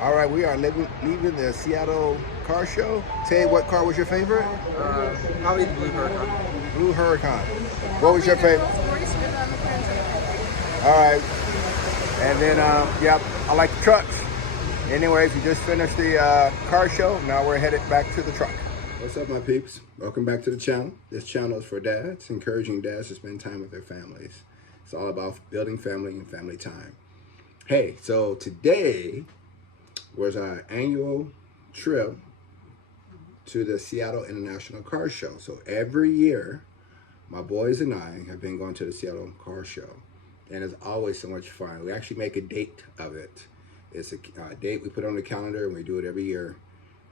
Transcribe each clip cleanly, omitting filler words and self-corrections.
All right, we are leaving the Seattle car show. Tay, what car was your favorite? Probably the Blue Huracan. Blue Huracan. What was Probably your the favorite? Rolls Royce with McLaren. All right, and then yep, I like the trucks. Anyways, we just finished the car show. Now we're headed back to the truck. What's up, my peeps? Welcome back to the channel. This channel is for dads, encouraging dads to spend time with their families. It's all about building family and family time. Hey, so today was our annual trip to the Seattle International Car Show. So every year, my boys and I have been going to the Seattle Car Show, and it's always so much fun. We actually make a date of it. It's a date we put on the calendar, and we do it every year,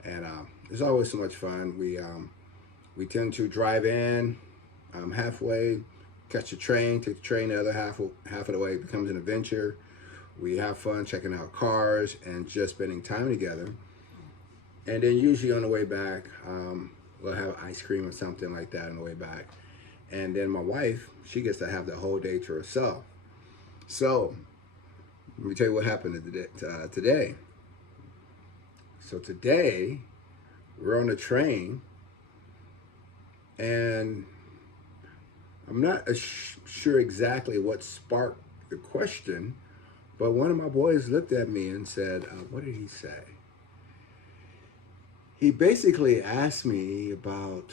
and it's always so much fun. We tend to drive in halfway, catch the train, take the train the other half of the way. It becomes an adventure. We have fun checking out cars and just spending time together. And then usually on the way back, we'll have ice cream or something like that on the way back. And then my wife, she gets to have the whole day to herself. So let me tell you what happened today. So today, we're on the train, and I'm not sure exactly what sparked the question, but one of my boys looked at me and said, what did he say? He basically asked me about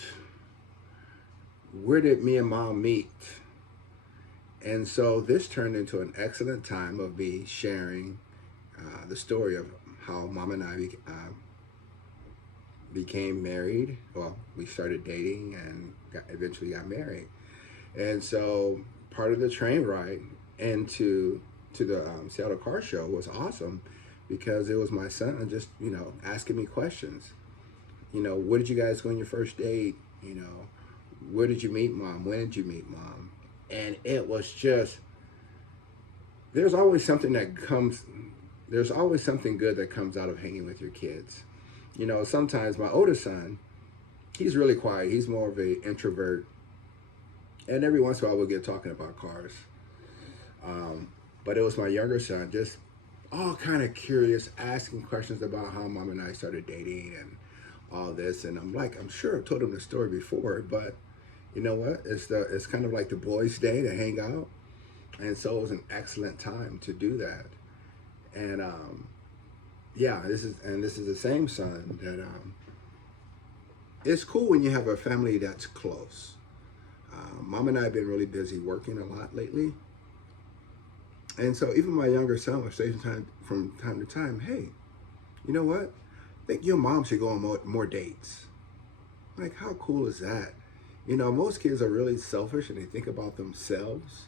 where did me and mom meet? And so this turned into an excellent time of me sharing the story of how mom and I became married. Well, we started dating and eventually got married. And so part of the train ride into the Seattle Car Show was awesome because it was my son just, asking me questions. Where did you guys go on your first date? Where did you meet mom? When did you meet mom? And it was just, there's always something good that comes out of hanging with your kids. Sometimes my older son, he's really quiet. He's more of an introvert. And every once in a while we'll get talking about cars. But it was my younger son, just all kind of curious, asking questions about how mom and I started dating and all this. And I'm sure I've told him the story before, but you know what? It's kind of like the boys' day to hang out. And so it was an excellent time to do that. And this is the same son that it's cool when you have a family that's close. Mom and I have been really busy working a lot lately. And so even my younger son was saying from time to time, hey, you know what? I think your mom should go on more dates. Like, how cool is that? Most kids are really selfish and they think about themselves.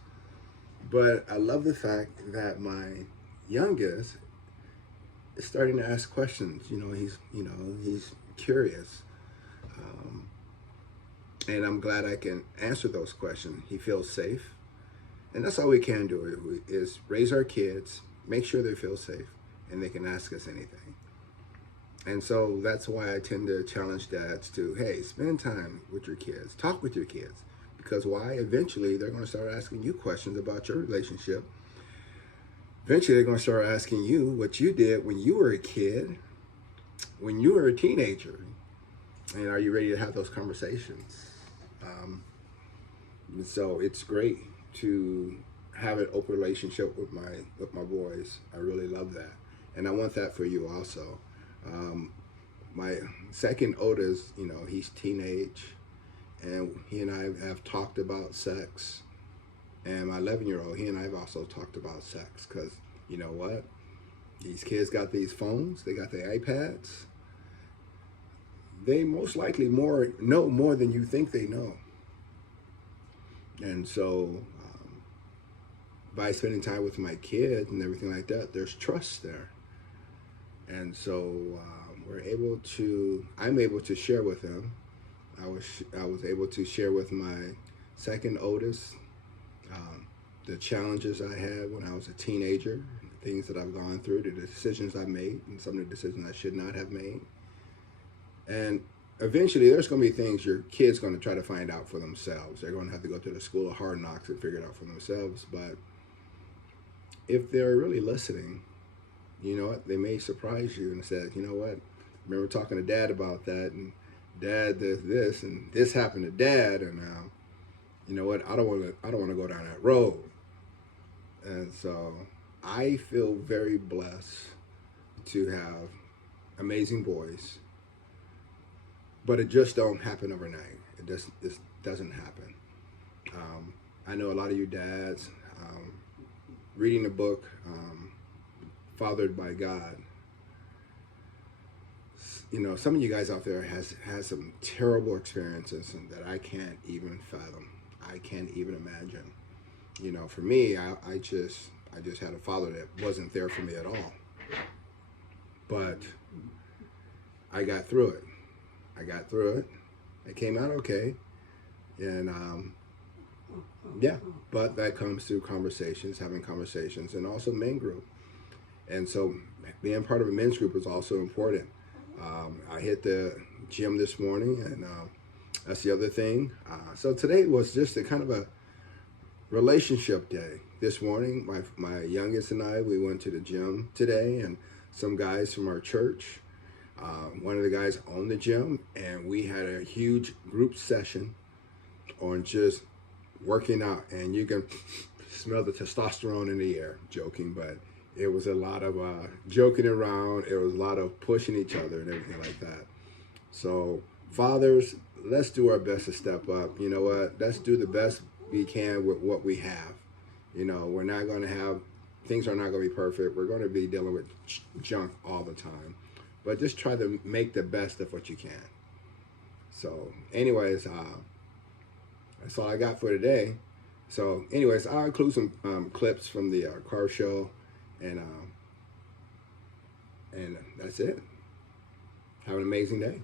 But I love the fact that my youngest is starting to ask questions. He's curious. And I'm glad I can answer those questions. He feels safe. And that's all we can do is raise our kids, make sure they feel safe, and they can ask us anything. And so that's why I tend to challenge dads to, hey, spend time with your kids, talk with your kids. Because why? Eventually, they're going to start asking you questions about your relationship. Eventually, they're going to start asking you what you did when you were a kid, when you were a teenager. And are you ready to have those conversations? So it's great to have an open relationship with my boys. I really love that. And I want that for you also. My second oldest, he's teenage, and he and I have talked about sex. And my 11-year-old, he and I have also talked about sex because, you know what? These kids got these phones, they got their iPads. They most likely know more than you think they know. And so by spending time with my kids and everything like that, there's trust there. And so I'm able to share with him. I was able to share with my second oldest the challenges I had when I was a teenager, the things that I've gone through, the decisions I made, and some of the decisions I should not have made. And eventually there's going to be things your kid's going to try to find out for themselves. They're going to have to go to the school of hard knocks and figure it out for themselves. But if they're really listening, you know what, they may surprise you and say, you know what, I remember talking to Dad about that, and Dad did this, and this happened to Dad, and you know what, I don't want to go down that road. And so I feel very blessed to have amazing boys, but it just don't happen overnight. It doesn't happen. I know a lot of you dads, reading the book, Fathered by God. You know, some of you guys out there has some terrible experiences that I can't even fathom. I can't even imagine. You know, for me, I just had a father that wasn't there for me at all. But I got through it. I came out okay. And yeah, but that comes through conversations, having conversations, and also men group. And so being part of a men's group is also important. I hit the gym this morning, and that's the other thing. So today was just a kind of a relationship day. This morning, my youngest and I, we went to the gym today, and some guys from our church, one of the guys owned the gym, and we had a huge group session on just working out, and you can smell the testosterone in the air. Joking, but it was a lot of joking around. It was a lot of pushing each other and everything like that. So fathers, let's do our best to step up. You know what? Let's do the best we can with what we have. You know, we're not going to have, things are not going to be perfect. We're going to be dealing with junk all the time. But just try to make the best of what you can. So anyways, that's all I got for today. So anyways, I'll include some clips from the car show, and that's it. Have an amazing day.